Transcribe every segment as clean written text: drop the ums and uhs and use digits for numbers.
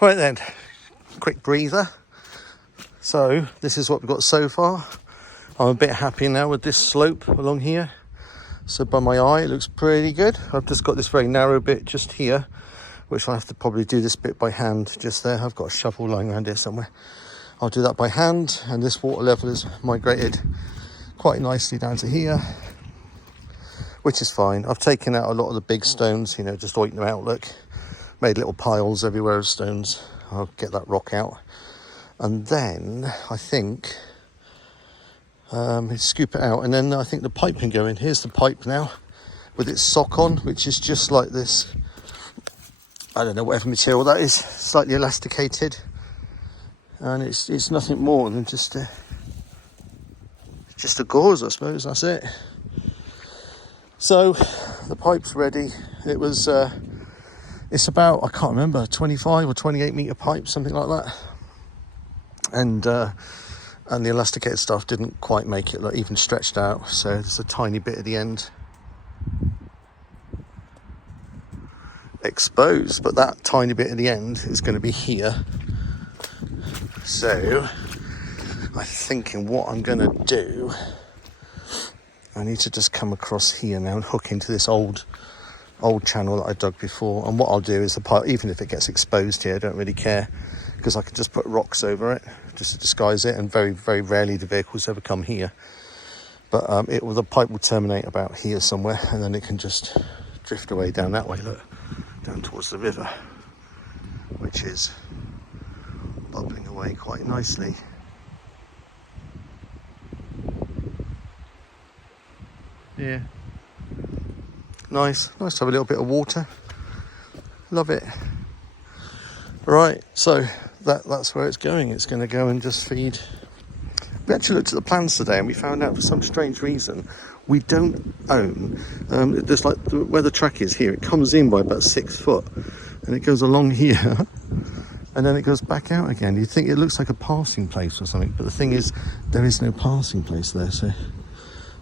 Right then, quick breather. So this is what we've got so far. I'm a bit happy now with this slope along here. So by my eye, it looks pretty good. I've just got this very narrow bit just here, which I have to probably do this bit by hand just there. I've got a shovel lying around here somewhere. I'll do that by hand, and this water level has migrated quite nicely down to here, which is fine. I've taken out a lot of the big stones, you know, just oinked them out, look. Made little piles everywhere of stones. I'll get that rock out. And then, I think, scoop it out, and then I think the pipe can go in. Here's the pipe now, with its sock on, which is just like this, I don't know, whatever material that is, slightly elasticated. And it's nothing more than just a gauze, I suppose, that's it. So, the pipe's ready. It was, it's about, I can't remember, 25 or 28 metre pipe, something like that. And the elasticated stuff didn't quite make it, like, even stretched out, so there's a tiny bit at the end exposed, but that tiny bit at the end is going to be here. So I'm thinking what I'm going to do, I need to just come across here now and hook into this old channel that I dug before. And what I'll do is the pipe, even if it gets exposed here, I don't really care, because I can just put rocks over it just to disguise it, and very, very rarely the vehicles ever come here. But the pipe will terminate about here somewhere, and then it can just drift away down that way, look, down towards the river, which is bubbling away quite nicely. Yeah, nice to have a little bit of water. Love it. Right, so that's where it's going. It's going to go and just feed. We actually looked at the plans today, and we found out for some strange reason we don't own. Just like where the track is here, it comes in by about 6 foot, and it goes along here. And then it goes back out again. You'd think it looks like a passing place or something, but the thing is, there is no passing place there. So,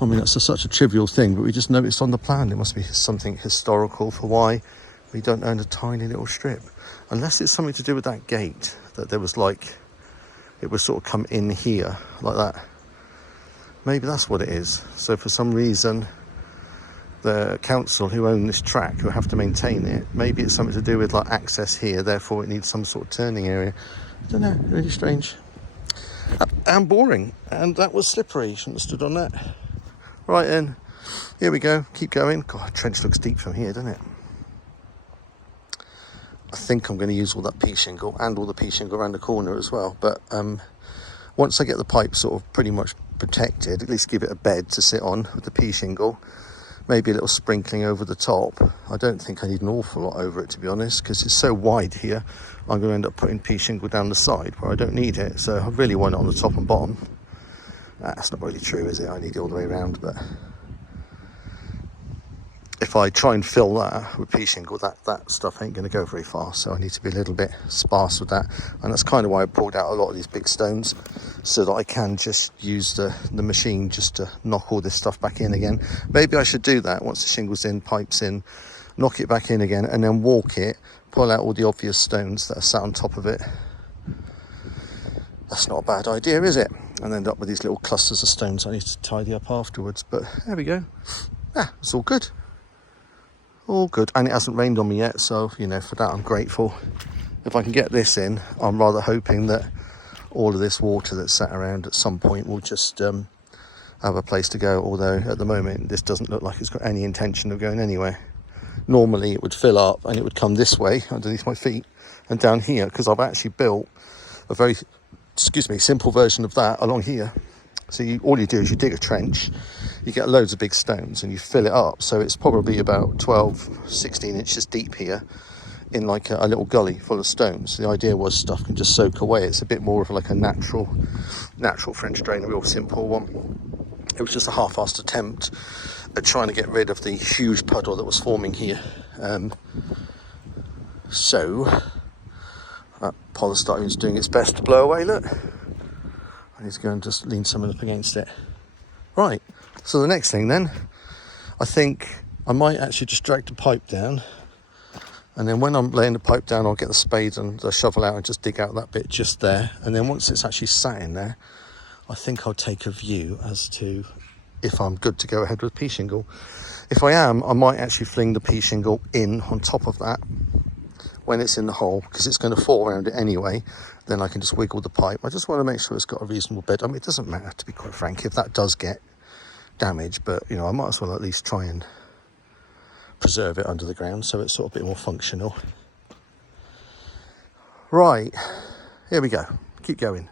I mean, that's such a trivial thing, but we just noticed on the plan there must be something historical for why we don't own a tiny little strip. Unless it's something to do with that gate, that there was like, it would sort of come in here, like that. Maybe that's what it is. So for some reason, the council who own this track, who have to maintain it, maybe it's something to do with like access here, therefore it needs some sort of turning area. I don't know, really strange and boring, and that was slippery. Shouldn't have stood on that. Right then, here we go, keep going. God, the trench looks deep from here, doesn't it? I think I'm going to use all that pea shingle and all the pea shingle around the corner as well, but once I get the pipe sort of pretty much protected, at least give it a bed to sit on with the pea shingle, maybe a little sprinkling over the top. I don't think I need an awful lot over it, to be honest, because it's so wide here. I'm going to end up putting pea shingle down the side where I don't need it, so I really want it on the top and bottom. That's not really true, is it? I need it all the way around, but if I try and fill that with pea shingle, that stuff ain't going to go very far, so I need to be a little bit sparse with that. And that's kind of why I pulled out a lot of these big stones, so that I can just use the machine just to knock all this stuff back in again. Maybe I should do that once the shingle's in, pipes in, knock it back in again, and then walk it, pull out all the obvious stones that are sat on top of it. That's not a bad idea, is it? And end up with these little clusters of stones I need to tidy up afterwards. But there we go. It's all good. All good. And it hasn't rained on me yet, so, you know, for that I'm grateful. If I can get this in, I'm rather hoping that all of this water that's sat around at some point will just have a place to go, although at the moment this doesn't look like it's got any intention of going anywhere. Normally it would fill up and it would come this way underneath my feet and down here, because I've actually built a very, simple version of that along here. So all you do is you dig a trench, you get loads of big stones and you fill it up, so it's probably about 12-16 inches deep here in like a little gully full of stones. The idea was stuff can just soak away. It's a bit more of like a natural French drain, a real simple one. It was just a half-assed attempt at trying to get rid of the huge puddle that was forming here. So that polystyrene is doing its best to blow away, look. I need to go and just lean something up against it. Right, so the next thing then, I think I might actually just drag the pipe down And then when I'm laying the pipe down, I'll get the spade and the shovel out and just dig out that bit just there. And then once it's actually sat in there, I think I'll take a view as to if I'm good to go ahead with pea shingle. If I am, I might actually fling the pea shingle in on top of that when it's in the hole, because it's going to fall around it anyway. Then I can just wiggle the pipe. I just want to make sure it's got a reasonable bed. I mean, it doesn't matter, to be quite frank, if that does get damaged, but you know, I might as well at least try and preserve it under the ground so it's sort of a bit more functional. Right, here we go. Keep going.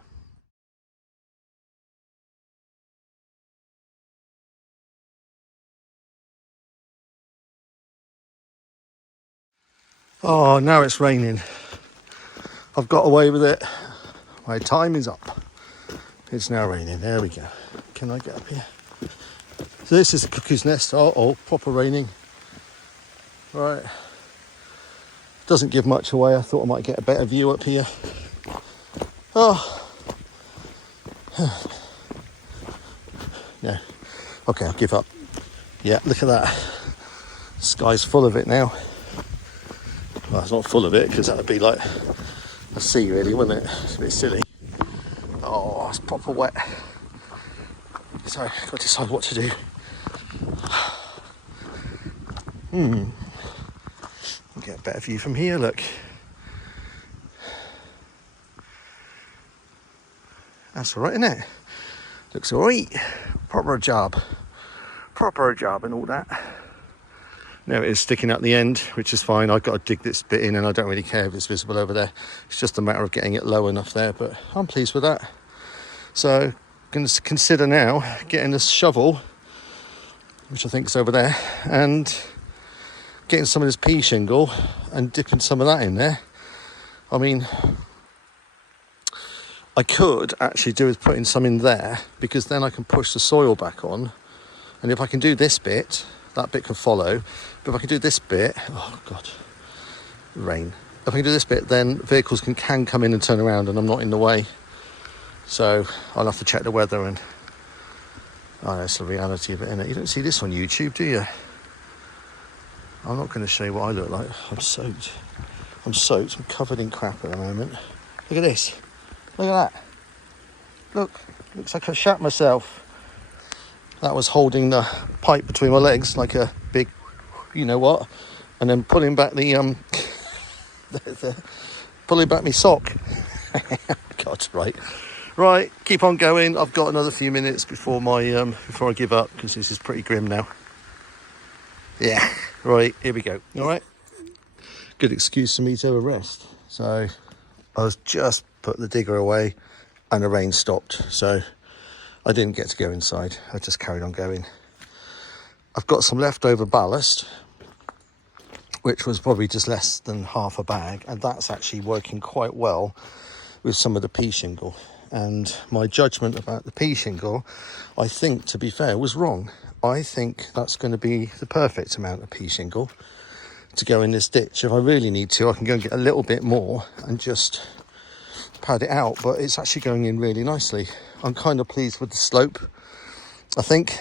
Oh, now it's raining. I've got away with it. My time is up. It's now raining. There we go. Can I get up here? So this is the cuckoo's nest. Oh, proper raining. Right. Doesn't give much away. I thought I might get a better view up here. Oh. No. Okay, I'll give up. Yeah, look at that. The sky's full of it now. Well, it's not full of it because that would be like a sea really, wouldn't it? It's a bit silly. Oh, it's proper wet. So I've got to decide what to do. I'll get a better view from here, look. That's alright, isn't it? Looks alright. Proper job and all that. Now it is sticking at the end, which is fine. I've got to dig this bit in and I don't really care if it's visible over there. It's just a matter of getting it low enough there, but I'm pleased with that. So I'm going to consider now getting this shovel, which I think is over there, and getting some of this pea shingle and dipping some of that in there. I mean, I could actually do with putting some in there, because then I can push the soil back on, and if I can do this bit, that bit can follow. But if I can do this bit, oh God, rain. If I can do this bit, then vehicles can come in and turn around and I'm not in the way. So I'll have to check the weather and, oh, that's the reality of it, isn't it? You don't see this on YouTube, do you? I'm not going to show you what I look like. I'm soaked. I'm covered in crap at the moment. Look at this. Look at that. Look, looks like I shat myself. That was holding the pipe between my legs like a big, you know what, and then pulling back the pulling back my sock. God, right. Keep on going. I've got another few minutes before before I give up, because this is pretty grim now. Yeah. Right. Here we go. All right. Good excuse for me to have a rest. So I was just put the digger away, and the rain stopped. So I didn't get to go inside. I just carried on going. I've got some leftover ballast, which was probably just less than half a bag, and that's actually working quite well with some of the pea shingle. And my judgment about the pea shingle, I think, to be fair, was wrong. I think that's going to be the perfect amount of pea shingle to go in this ditch. If I really need to, I can go and get a little bit more and just pad it out, but it's actually going in really nicely. I'm kind of pleased with the slope. I think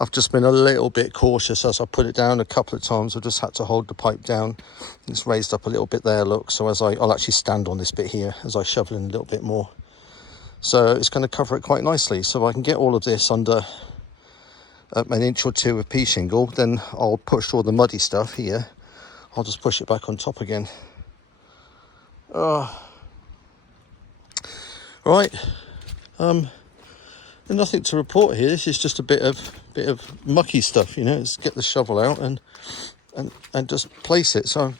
I've just been a little bit cautious as I put it down a couple of times. I've just had to hold the pipe down. It's raised up a little bit there, look. So I'll actually stand on this bit here as I shovel in a little bit more. So it's going to cover it quite nicely. So if I can get all of this under an inch or two of pea shingle, then I'll push all the muddy stuff here. I'll just push it back on top again. Right. Nothing to report here. This is just a bit of mucky stuff, you know. Let's get the shovel out and just place it. So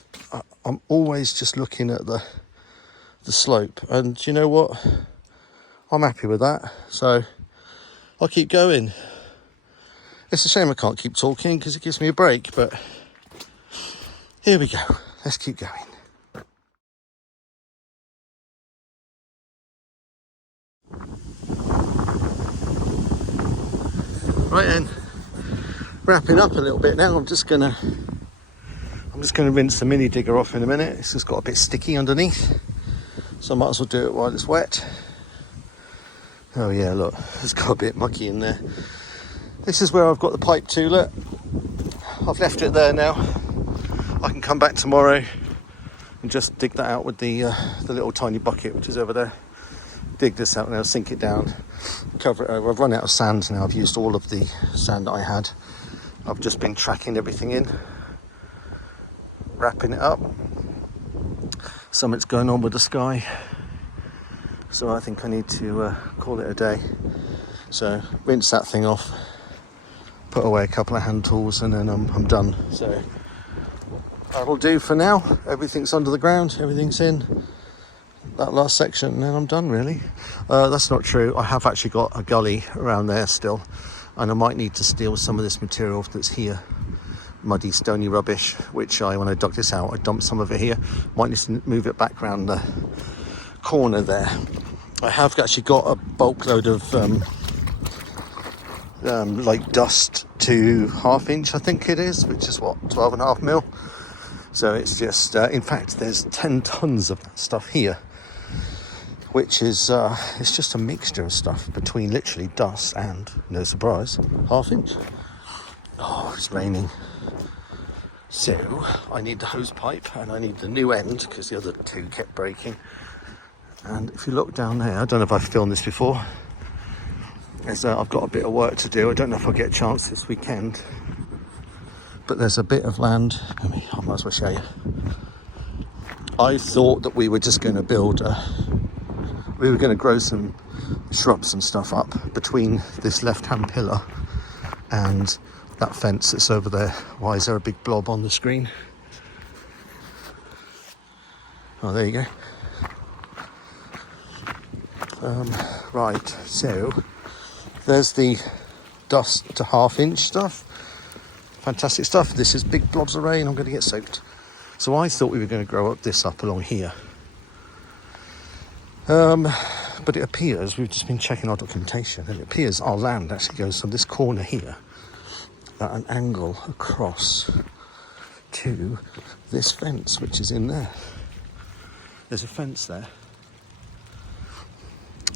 I'm always just looking at the slope, and you know what? I'm happy with that. So I'll keep going. It's a shame I can't keep talking because it gives me a break, but here we go. Let's keep going. Right then, wrapping up a little bit now. I'm just gonna rinse the mini digger off in a minute. It's just got a bit sticky underneath, so I might as well do it while it's wet. Oh yeah, look, it's got a bit mucky in there. This is where I've got the pipe to, look. I've left it there now. I can come back tomorrow and just dig that out with the little tiny bucket which is over there. Dig this out now, sink it down, cover it over. I've run out of sand now. I've used all of the sand that I had. I've just been tracking everything in, wrapping it up. Something's going on with the sky, so I think I need to call it a day. So rinse that thing off, put away a couple of hand tools, and then I'm done. So that'll do for now. Everything's under the ground, everything's in that last section, and then I'm done really. That's not true. I have actually got a gully around there still, and I might need to steal some of this material that's here, muddy stony rubbish, which when I dug this out, I dumped some of it here. Might need to move it back around the corner there. I have actually got a bulk load of like dust to 1/2 inch, I think it is, which is what, 12.5 mil. So it's just in fact there's 10 tons of that stuff here, which is it's just a mixture of stuff between literally dust and, no surprise, 1/2 inch. Oh, it's raining. So I need the hose pipe and I need the new end because the other two kept breaking. And if you look down there, I don't know if I've filmed this before, I've got a bit of work to do. I don't know if I'll get a chance this weekend, but there's a bit of land. I might as well show you. I thought that we were just going to we were going to grow some shrubs and stuff up between this left-hand pillar and that fence that's over there. Why is there a big blob on the screen? Oh, there you go. Right, so there's the dust to 1/2 inch stuff. Fantastic stuff. This is big blobs of rain. I'm going to get soaked. So I thought we were going to grow this up along here. But it appears, we've just been checking our documentation, and it appears our land actually goes from this corner here at an angle across to this fence, which is in there. There's a fence there.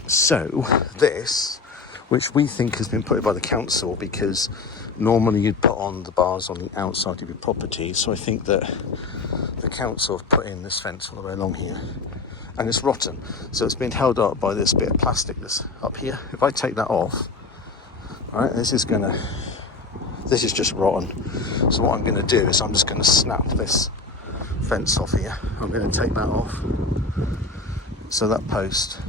So this, which we think has been put by the council, because normally you'd put on the bars on the outside of your property, so I think that the council have put in this fence all the way along here, and it's rotten, so it's been held up by this bit of plastic that's up here. If I take that off, right, this is just rotten. So what I'm going to do is I'm just going to snap this fence off here. I'm going to take that off, so that post.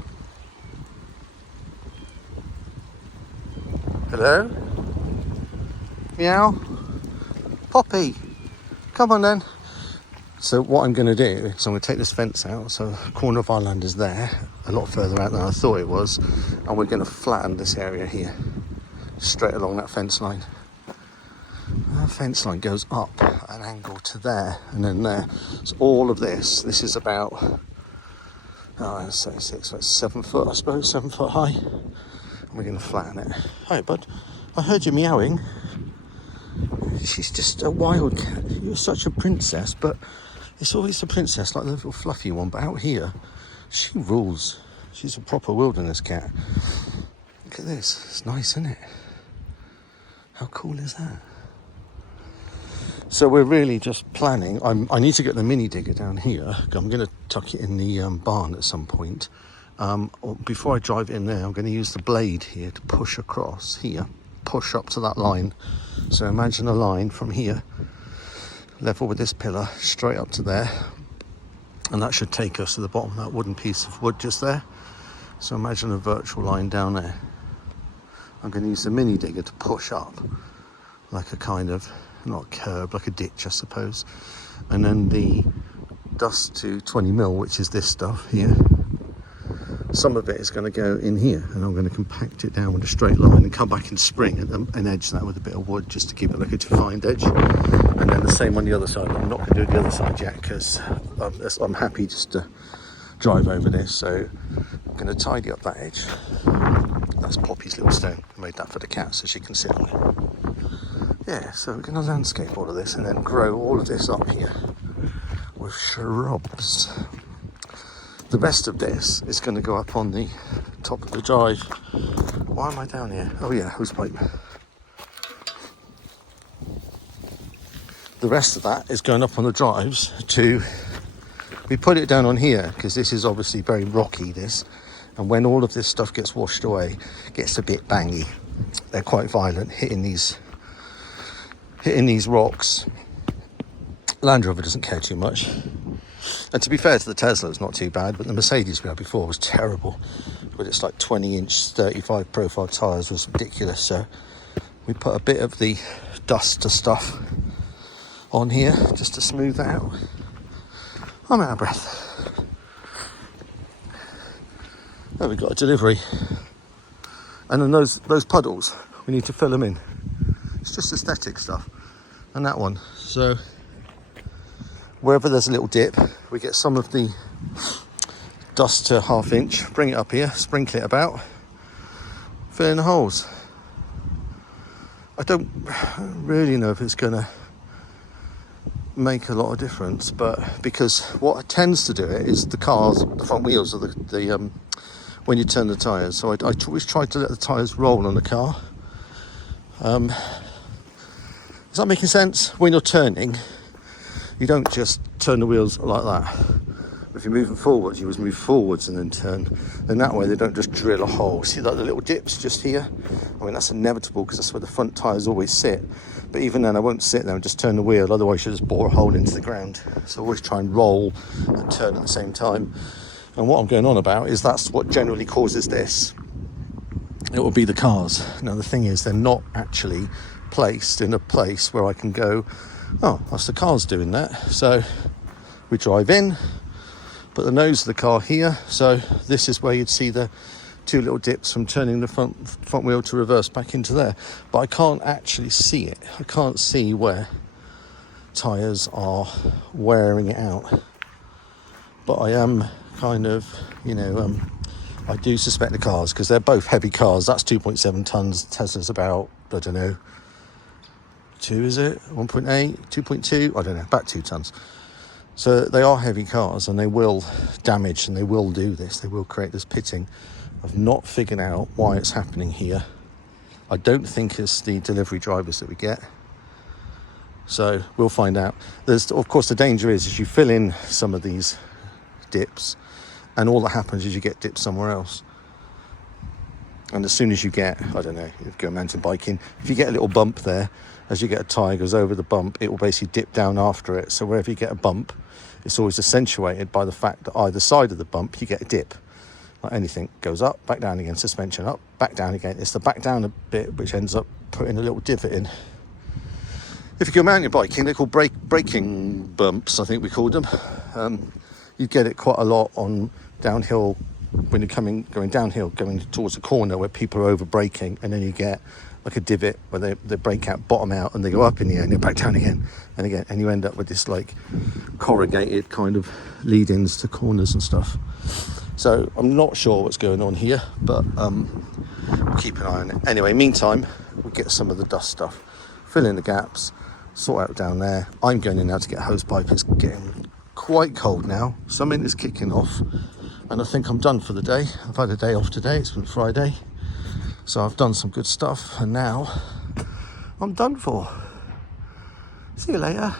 Hello? Meow? Poppy? Come on then. So what I'm going to do is I'm going to take this fence out. So the corner of our land is there, a lot further out than I thought it was. And we're going to flatten this area here, straight along that fence line. That fence line goes up at an angle to there and then there. So all of this is about, oh, 7 foot, I suppose, 7 foot high. And we're going to flatten it. Hi, bud. I heard you meowing. She's just a wild cat. You're such a princess, but it's always a princess, like the little fluffy one. But out here, she rules. She's a proper wilderness cat. Look at this. It's nice, isn't it? How cool is that? So we're really just planning. I need to get the mini digger down here. I'm going to tuck it in the barn at some point. Before I drive in there, I'm going to use the blade here to push across here, push up to that line. So imagine a line from here, level with this pillar, straight up to there, and that should take us to the bottom of that wooden piece of wood just there. So imagine a virtual line down there. I'm going to use the mini digger to push up like a kind of, not a curb, like a ditch I suppose, and then the dust to 20 mil, which is this stuff here, some of it is going to go in here, and I'm going to compact it down with a straight line and come back and spring and edge that with a bit of wood just to keep it like a defined edge. And then the same on the other side. I'm not going to do the other side yet because I'm happy just to drive over this. So I'm going to tidy up that edge. That's Poppy's little stone. I made that for the cat so she can sit on it. Yeah, so we're going to landscape all of this and then grow all of this up here with shrubs. The rest of this is going to go up on the top of the drive. Why am I down here? Oh yeah, hose pipe. The rest of that is going up on the drives to, we put it down on here because this is obviously very rocky, this, and when all of this stuff gets washed away, it gets a bit bangy. They're quite violent, hitting these rocks. Land Rover doesn't care too much. And to be fair to the Tesla, it's not too bad, but the Mercedes we had before was terrible. But it's like 20-inch 35 profile tyres was ridiculous. So we put a bit of the dust to stuff on here just to smooth that out. I'm out of breath. There we got a delivery. And then those puddles, we need to fill them in. It's just aesthetic stuff. And that one. So wherever there's a little dip, we get some of the dust to 1/2 inch, bring it up here, sprinkle it about, fill in the holes. I don't really know if it's going to make a lot of difference, but because what tends to do it is the front wheels of the when you turn the tyres. So I always try to let the tyres roll on the car. Is that making sense? When you're turning, you don't just turn the wheels like that. If you're moving forwards, you always move forwards and then turn. Then that way they don't just drill a hole. See like the little dips just here? I mean, that's inevitable because that's where the front tyres always sit. But even then, I won't sit there and just turn the wheel. Otherwise, you just bore a hole into the ground. So always try and roll and turn at the same time. And what I'm going on about is that's what generally causes this. It will be the cars. Now, the thing is, they're not actually placed in a place where I can go, oh, that's the car's doing that. So we drive in, put the nose of the car here. So this is where you'd see the 2 little dips from turning the front wheel to reverse back into there. But I can't actually see it. I can't see where tyres are wearing it out. But I am kind of, I do suspect the cars because they're both heavy cars. That's 2.7 tons. Tesla's about, I don't know, 2 is it? 1.8, 2.2? I don't know, about 2 tons. So they are heavy cars and they will damage and they will do this. They will create this pitting. I've not figured out why it's happening here. I don't think it's the delivery drivers that we get. So we'll find out. There's, of course, the danger is you fill in some of these dips and all that happens is you get dipped somewhere else. And as soon as you get, I don't know, if you go mountain biking, if you get a little bump there, as you get a tyre goes over the bump, it will basically dip down after it. So wherever you get a bump, it's always accentuated by the fact that either side of the bump, you get a dip. Like anything goes up, back down again, suspension up, back down again. It's the back down a bit which ends up putting a little divot in. If you go mountain biking, they're called braking bumps, I think we called them. You get it quite a lot on downhill when you're going downhill, going towards a corner where people are over braking, and then you get like a divot where they brake out, bottom out, and they go up in the air and they're back down again and again, and you end up with this like corrugated kind of lead-ins to corners and stuff. So I'm not sure what's going on here, but we'll keep an eye on it. Anyway, meantime, we'll get some of the dust stuff, fill in the gaps, sort out down there. I'm going in now to get a hose pipe. It's getting quite cold now. Something is kicking off, and I think I'm done for the day. I've had a day off today. It's been Friday, so I've done some good stuff, and now I'm done for. See you later.